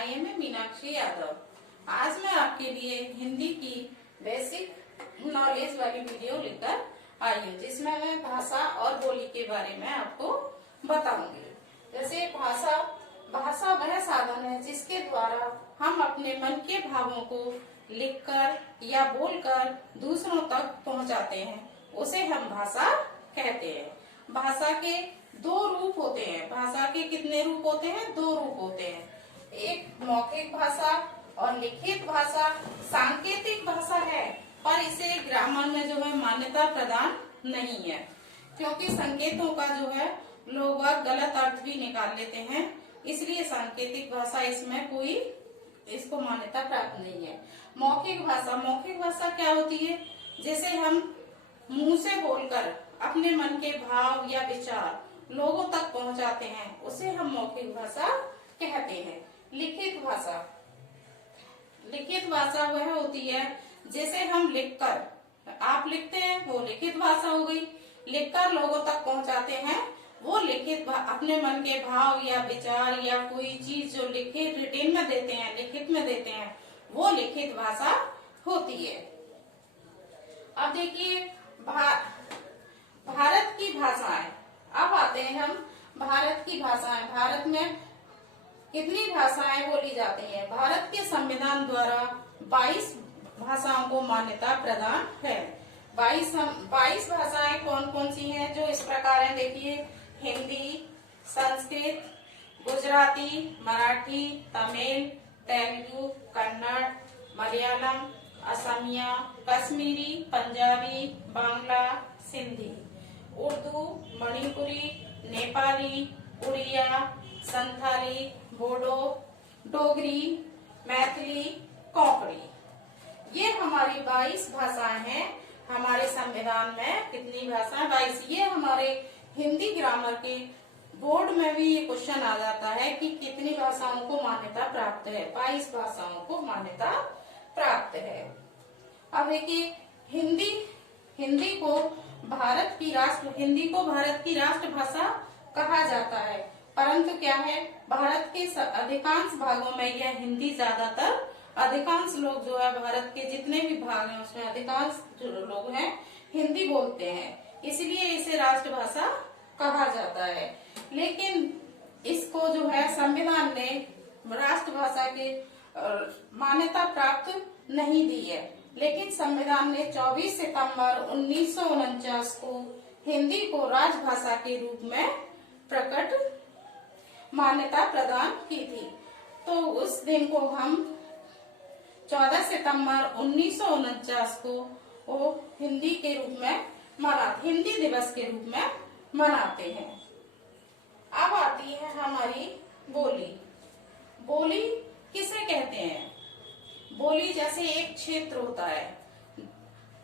I am a Meenakshi Yadav. आज मैं आपके लिए हिंदी की बेसिक नॉलेज वाली वीडियो लेकर आई हूँ, जिसमें मैं भाषा और बोली के बारे में आपको बताऊंगी। जैसे भाषा वह साधन है जिसके द्वारा हम अपने मन के भावों को लिखकर या बोलकर दूसरों तक पहुंचाते हैं, उसे हम भाषा कहते हैं। भाषा के दो रूप होते हैं। भाषा के कितने रूप होते हैं? दो रूप होते हैं। एक मौखिक भाषा और लिखित भाषा। सांकेतिक भाषा है, पर इसे ग्रामर में जो है मान्यता प्रदान नहीं है, क्योंकि संकेतों का जो है लोग गलत अर्थ भी निकाल लेते हैं, इसलिए सांकेतिक भाषा इसमें कोई इसको मान्यता प्राप्त नहीं है। मौखिक भाषा क्या होती है? जैसे हम मुंह से बोलकर अपने मन के भाव या विचार लोगों तक पहुंचाते हैं, उसे हम मौखिक भाषा कहते हैं। लिखित भाषा वह होती है जैसे हम लिखकर, आप लिखते हैं वो लिखित भाषा हो गई। लिखकर लोगों तक पहुंचाते हैं वो लिखित, अपने मन के भाव या विचार या कोई चीज जो लिखित रिटेन में देते हैं, लिखित में देते हैं, वो लिखित भाषा होती है। अब देखिए भारत की भाषाएं। अब आते हैं हम भारत की भाषाएं। भारत में कितनी भाषाएं बोली जाती हैं? भारत के संविधान द्वारा 22 भाषाओं को मान्यता प्रदान है। 22 भाषाएं कौन कौन सी हैं? जो इस प्रकार है, देखिए, हिंदी, संस्कृत, गुजराती, मराठी, तमिल, तेलुगु, कन्नड़, मलयालम, असमिया, कश्मीरी, पंजाबी, बांग्ला, सिंधी, उर्दू, मणिपुरी, नेपाली, उड़िया, संथाली, बोडो, डोगरी, मैथिली, कोंकणी। ये हमारी 22 भाषाएं हैं। हमारे संविधान में कितनी भाषाएं? 22। ये हमारे हिंदी ग्रामर के बोर्ड में भी ये क्वेश्चन आ जाता है कि कितनी भाषाओं को मान्यता प्राप्त है? 22 भाषाओं को मान्यता प्राप्त है। अब देखिए, हिंदी को भारत की राष्ट्रभाषा कहा जाता है, परंतु क्या है, भारत के अधिकांश भागों में यह हिंदी ज्यादातर, अधिकांश लोग जो है भारत के जितने भी भाग हैं उसमें अधिकांश जो लोग हैं हिंदी बोलते हैं, इसलिए इसे राष्ट्रभाषा कहा जाता है। लेकिन इसको जो है संविधान ने राष्ट्रभाषा के मान्यता प्राप्त नहीं दी है, लेकिन संविधान ने 24 सितंबर 1949 को हिंदी को राजभाषा के रूप में प्रकट मान्यता प्रदान की थी। तो उस दिन को हम 14 सितंबर 1949 को वो हिंदी के रूप में हिंदी दिवस के रूप में मनाते हैं। अब आती है हमारी बोली। बोली किसे कहते हैं? बोली जैसे एक क्षेत्र होता है,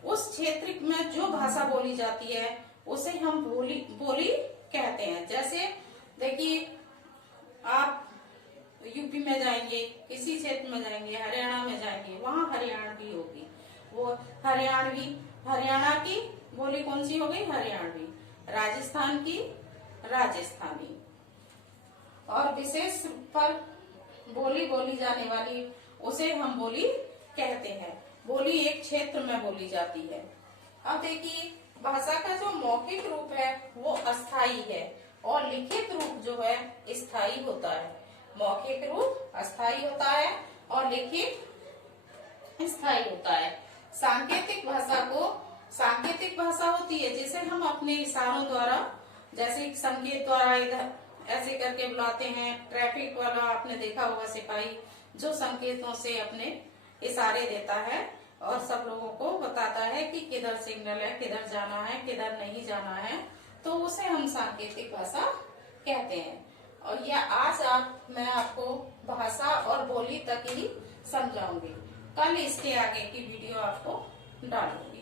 उस क्षेत्र में जो भाषा बोली जाती है उसे हम बोली कहते हैं। जैसे देखिए, आप यूपी में जाएंगे, किसी क्षेत्र में जाएंगे, हरियाणा में जाएंगे, वहाँ हरियाणवी होगी, वो हरियाणा की बोली कौन सी हो गई? हरियाणवी। राजस्थान की राजस्थानी। और विशेष पर बोली जाने वाली उसे हम बोली कहते हैं। बोली एक क्षेत्र में बोली जाती है। अब देखिए, भाषा का जो मौखिक रूप है वो अस्थाई है और लिखित रूप जो है स्थायी होता है। मौखिक रूप अस्थाई होता है और लिखित स्थायी होता है। सांकेतिक भाषा होती है जिसे हम अपने इशारों द्वारा, जैसे संकेत द्वारा इधर ऐसे करके बुलाते हैं। ट्रैफिक वाला आपने देखा होगा, सिपाही जो संकेतों से अपने इशारे देता है और सब लोगों को बताता है कि किधर सिग्नल है, किधर जाना है, किधर नहीं जाना है, तो उसे हम सांकेतिक भाषा कहते हैं। और यह आज मैं आपको भाषा और बोली तक ही समझाऊंगी। कल इसके आगे की वीडियो आपको डालूंगी।